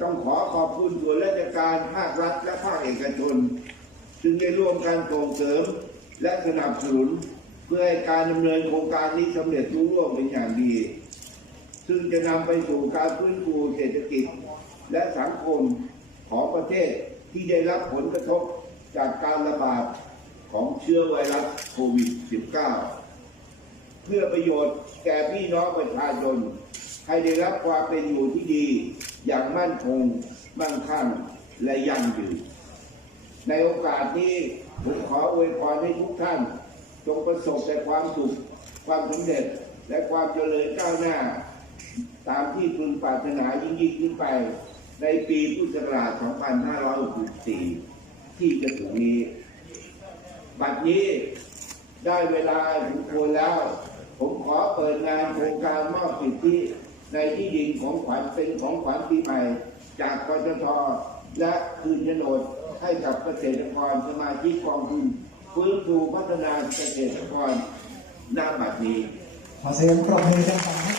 ต้องขอขอบคุณส่วนราชการภาครัฐและภาคเอกชน ซึ่งได้ร่วมกันส่งเสริมและสนับสนุน เพื่อให้การดำเนินโครงการนี้สำเร็จรุ่ร่วงเป็นอย่างดี ซึ่งจะนำไปสู่การฟื้นฟูเศรษฐกิจ และสังคมของประเทศที่ได้รับผลกระทบจากการระบาดของเชื้อไวรัสโควิด -19 เพื่อประโยชน์แก่พี่น้องประชาชน ให้ได้รับความเป็นอยู่ที่ดี อย่างมั่นคง มั่งคั่ง และยั่งยืน ในโอกาสนี้ผมขออวยพรให้ทุกท่าน จงประสบแต่ความสุข ความสำเร็จ และความเจริญก้าวหน้า ตามที่พึงปรารถนายิ่งยิ่งขึ้นไป ในปีพุทธศักราช 2564 ที่จะถึงนี้ บัดนี้ได้เวลาสมควรแล้ว ผมขอเปิดงานโครงการมอบสิทธิ ในที่ดินของขวัญเป็นของขวัญปีใหม่ จากกสทและคืนโฉนดให้กับเกษตรกรสมาชิกกองทุนฟื้นฟูพัฒนาเกษตรกรหน้าบัดนี้ขอเสียงปรบมือดังๆให้